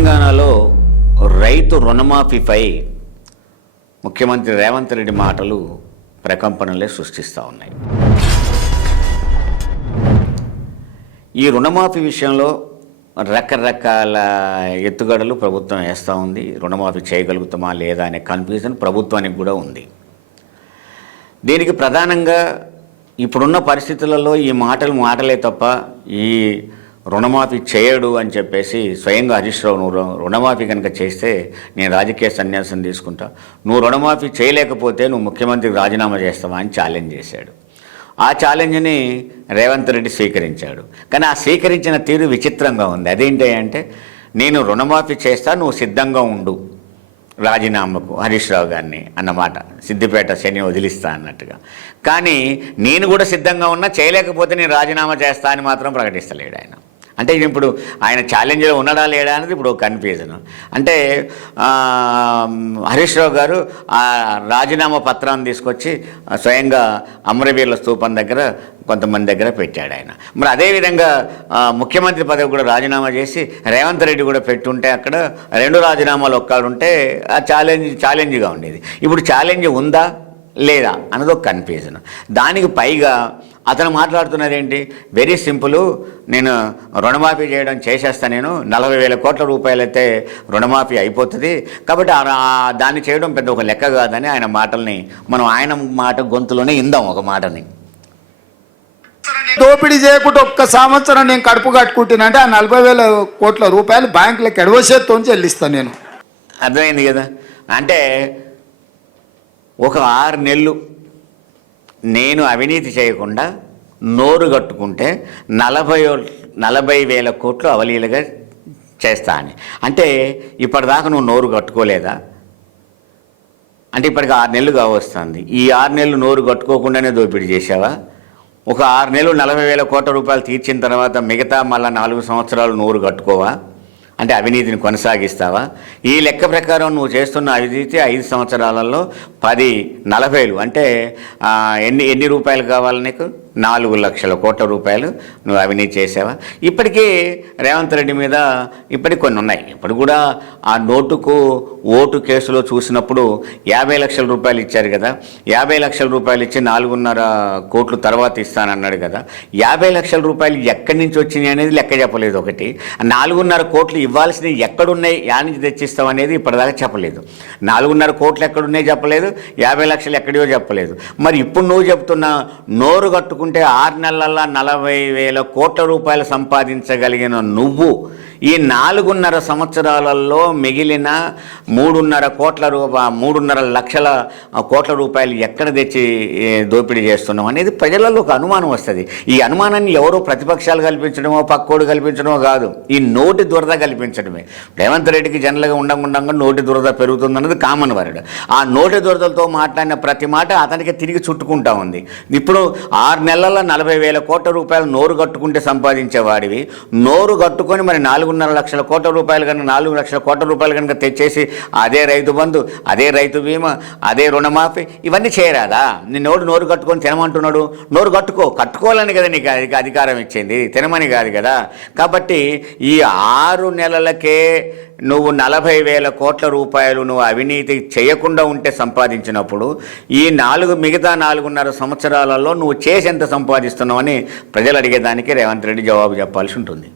తెలంగాణలో రైతు రుణమాఫీపై ముఖ్యమంత్రి రేవంత్ రెడ్డి మాటలు ప్రకంపనలే సృష్టిస్తూ ఉన్నాయి. ఈ రుణమాఫీ విషయంలో రకరకాల ఎత్తుగడలు ప్రభుత్వం వేస్తూ ఉంది. రుణమాఫీ చేయగలుగుతామా లేదా అనే కన్ఫ్యూజన్ ప్రభుత్వానికి కూడా ఉంది. దీనికి ప్రధానంగా ఇప్పుడున్న పరిస్థితులలో ఈ మాటలే తప్ప ఈ రుణమాఫీ చేయడు అని చెప్పేసి స్వయంగా హరీష్ రావు నువ్వు రుణమాఫీ కనుక చేస్తే నేను రాజకీయ సన్యాసం తీసుకుంటా, నువ్వు రుణమాఫీ చేయలేకపోతే నువ్వు ముఖ్యమంత్రికి రాజీనామా చేస్తావా అని ఛాలెంజ్ చేశాడు. ఆ ఛాలెంజ్ని రేవంత్ రెడ్డి స్వీకరించాడు. కానీ ఆ స్వీకరించిన తీరు విచిత్రంగా ఉంది. అదేంటి అంటే, నేను రుణమాఫీ చేస్తా, నువ్వు సిద్ధంగా ఉండు రాజీనామాకు హరీష్ రావు గారిని అన్నమాట. సిద్దిపేట శని వదిలిస్తా అన్నట్టుగా. కానీ నేను కూడా సిద్ధంగా ఉన్నా, చేయలేకపోతే నేను రాజీనామా చేస్తా అని మాత్రం ప్రకటిస్తలేడు ఆయన. అంటే ఇప్పుడు ఆయన ఛాలెంజ్లో ఉన్నాడా లేడా అనేది ఇప్పుడు కన్ఫ్యూజన్. అంటే హరీష్ రావు గారు ఆ రాజీనామా పత్రాన్ని తీసుకొచ్చి స్వయంగా అమరవీరుల స్తూపం దగ్గర కొంతమంది దగ్గర పెట్టాడు ఆయన. మరి అదేవిధంగా ముఖ్యమంత్రి పదవి కూడా రాజీనామా చేసి రేవంత్ రెడ్డి కూడా పెట్టుంటే అక్కడ రెండు రాజీనామాలు ఒక్కడుంటే ఆ ఛాలెంజ్గా ఉండేది. ఇప్పుడు ఛాలెంజ్ ఉందా లేదా అన్నది ఒక కన్ఫ్యూజన్. దానికి పైగా అతను మాట్లాడుతున్నది ఏంటి? వెరీ సింపుల్, నేను రుణమాఫీ చేయడం చేసేస్తా, నేను 40,000 కోట్ల రూపాయలు అయితే రుణమాఫీ అయిపోతుంది, కాబట్టి దాన్ని చేయడం పెద్ద ఒక లెక్క కాదని ఆయన మాటల్ని మనం ఆయన మాట గొంతులోనే ఇందాం ఒక మాటని. దోపిడీ చేయకుండా ఒక్క సంవత్సరం నేను కడుపు కట్టుకుంటున్నానంటే ఆ 40,000 కోట్ల రూపాయలు బ్యాంకులకు ఎడవసేత్తో చెల్లిస్తాను నేను. అర్థమైంది కదా? అంటే ఒక 6 నెలలు నేను అవినీతి చేయకుండా నోరు కట్టుకుంటే 40,000 కోట్లు అవలీలుగా చేస్తా అని. అంటే ఇప్పటిదాకా నువ్వు నోరు కట్టుకోలేదా? అంటే ఇప్పటికి 6 నెలలు కావస్తుంది. ఈ 6 నెలలు నోరు కట్టుకోకుండానే దోపిడీ చేసావా? ఒక 6 నెలలు 40,000 కోట్ల రూపాయలు తీర్చిన తర్వాత మిగతా మళ్ళీ 4 సంవత్సరాలు నోరు కట్టుకోవా? అంటే అవినీతిని కొనసాగిస్తావా? ఈ లెక్క ప్రకారం నువ్వు చేస్తున్న అవినీతి 5 సంవత్సరాలలో 10-40 అంటే ఎన్ని రూపాయలు కావాలి నీకు? 4 లక్షల కోట్ల రూపాయలు నువ్వు అవినీతి చేసావా? ఇప్పటికీ రేవంత్ రెడ్డి మీద ఇప్పటికి కొన్ని ఉన్నాయి. ఇప్పుడు కూడా ఆ నోటుకు ఓటు కేసులో చూసినప్పుడు 50 లక్షల రూపాయలు ఇచ్చారు కదా. 50 లక్షల రూపాయలు ఇచ్చి 4.5 కోట్లు తర్వాత ఇస్తానన్నాడు కదా. 50 లక్షల రూపాయలు ఎక్కడి నుంచి వచ్చినాయి అనేది లెక్క చెప్పలేదు. ఒకటి 4.5 కోట్లు ఇవ్వాల్సినవి ఎక్కడున్నాయి, యా నుంచి తెచ్చిస్తాం అనేది ఇప్పటిదాకా చెప్పలేదు. 4.5 కోట్లు ఎక్కడున్నాయి చెప్పలేదు, 50 లక్షలు ఎక్కడియో చెప్పలేదు. మరి ఇప్పుడు నువ్వు చెప్తున్నా నోరు కట్టుకుంటే 6 నెలల్లో 40,000 కోట్ల రూపాయలు సంపాదించగలిగిన నువ్వు ఈ 4.5 సంవత్సరాలలో మిగిలిన 3.5 లక్షల కోట్ల రూపాయలు ఎక్కడ తెచ్చి దోపిడీ చేస్తున్నాం అనేది ప్రజలలో ఒక అనుమానం వస్తుంది. ఈ అనుమానాన్ని ఎవరో ప్రతిపక్షాలు కల్పించడమో పక్కోడు కల్పించడమో కాదు, ఈ నోటి దురద కల్పించడమే. రేవంత్ రెడ్డికి జనరల్గా ఉండంగా నోటి దురద పెరుగుతుందన్నది కామన్ వర్డ్. ఆ నోటి దురదలతో మాట్లాడిన ప్రతి మాట అతనికి తిరిగి చుట్టుకుంటా ఉంది. ఇప్పుడు 6 నెలల్లో 40,000 కోట్ల రూపాయలు నోరు కట్టుకుంటే సంపాదించేవాడివి, నోరు కట్టుకొని మరి 4.5 లక్షల కోట్ల రూపాయలు కనుక 4 లక్షల కోట్ల రూపాయలు కనుక తెచ్చేసి అదే రైతు బంధు, అదే రైతు బీమా, అదే రుణమాఫీ ఇవన్నీ చేయరాదా? నోరు కట్టుకొని తినమంటున్నాడు. నోరు కట్టుకోవాలని కదా నీకు అధికారం ఇచ్చింది, తినమని కాదు కదా. కాబట్టి ఈ 6 నెలలకే నువ్వు 40,000 కోట్ల రూపాయలు నువ్వు అవినీతి చేయకుండా ఉంటే సంపాదించినప్పుడు ఈ మిగతా 4.5 సంవత్సరాలలో నువ్వు చేసి ఎంత సంపాదిస్తున్నావు అని ప్రజలు అడిగేదానికి రేవంత్ రెడ్డి జవాబు చెప్పాల్సి ఉంటుంది.